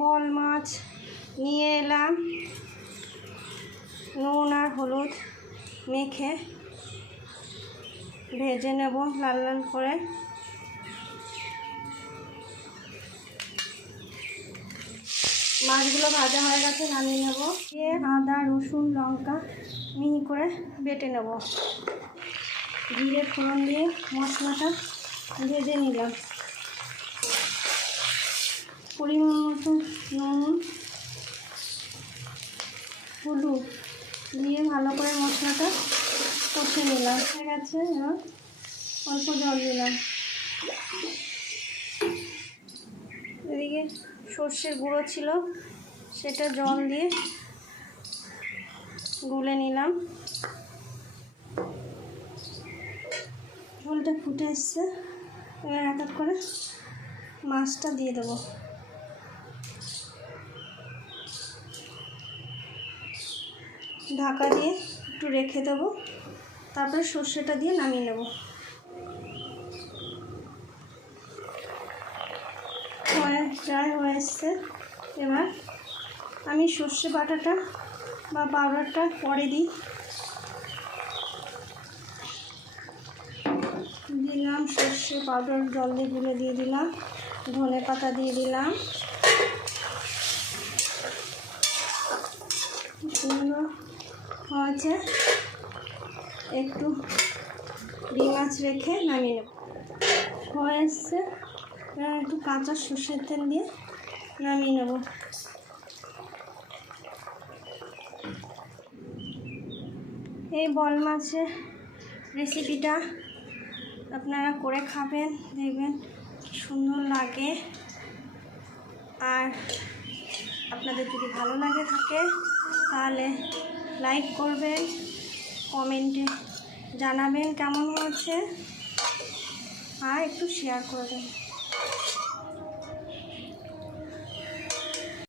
বল মাছ নিয়ে এলাম, নুন আর হলুদ মেখে ভেজে নেব লাল লাল করে। মাছগুলো ভাজা হয়ে গেছে, নামিয়ে নেব। দিয়ে আদা রসুন লঙ্কা মিহি করে বেটে নেব। জিরে ফোড়ন দিয়ে মশলাটা ভেজে নিলাম। পরিমাণ মতো নুন হলুদ দিয়ে ভালো করে মশলাটা কষে নিলাম। হয়ে গেছে, এবার অল্প জল দিলাম। এদিকে সর্ষের গুঁড়ো ছিল, সেটা জল দিয়ে গুলে নিলাম। ঝোলটা ফুটে এসছে, এবার এক এক করে মাছটা দিয়ে দেবো। ঢাকা দিয়ে একটু রেখে দেবো, তারপরে সর্ষেটা দিয়ে নামিয়ে নেব। প্রায় হয়ে এসছে। এবার আমি সর্ষে বাটাটা বা পাউডারটা পরে দিলাম। সর্ষে পাউডার জল দিয়ে গুলে দিয়ে দিলাম, ধনে পাতা দিয়ে দিলাম। সুন্দর হয়েছে, একটু ডিম মাছ রেখে নামিয়ে নেব। হয়ে এসছে, একটু কাঁচা সর্ষের তেল দিয়ে নামিয়ে নেব। এই বল মাছের রেসিপিটা আপনারা করে খাবেন, দেখবেন কি সুন্দর লাগে। আর আপনাদের যদি ভালো লাগে থাকে তাহলে লাইক করবেন, কমেন্টে জানাবেন কেমন হয়েছে, আর একটু শেয়ার করে দেবেন।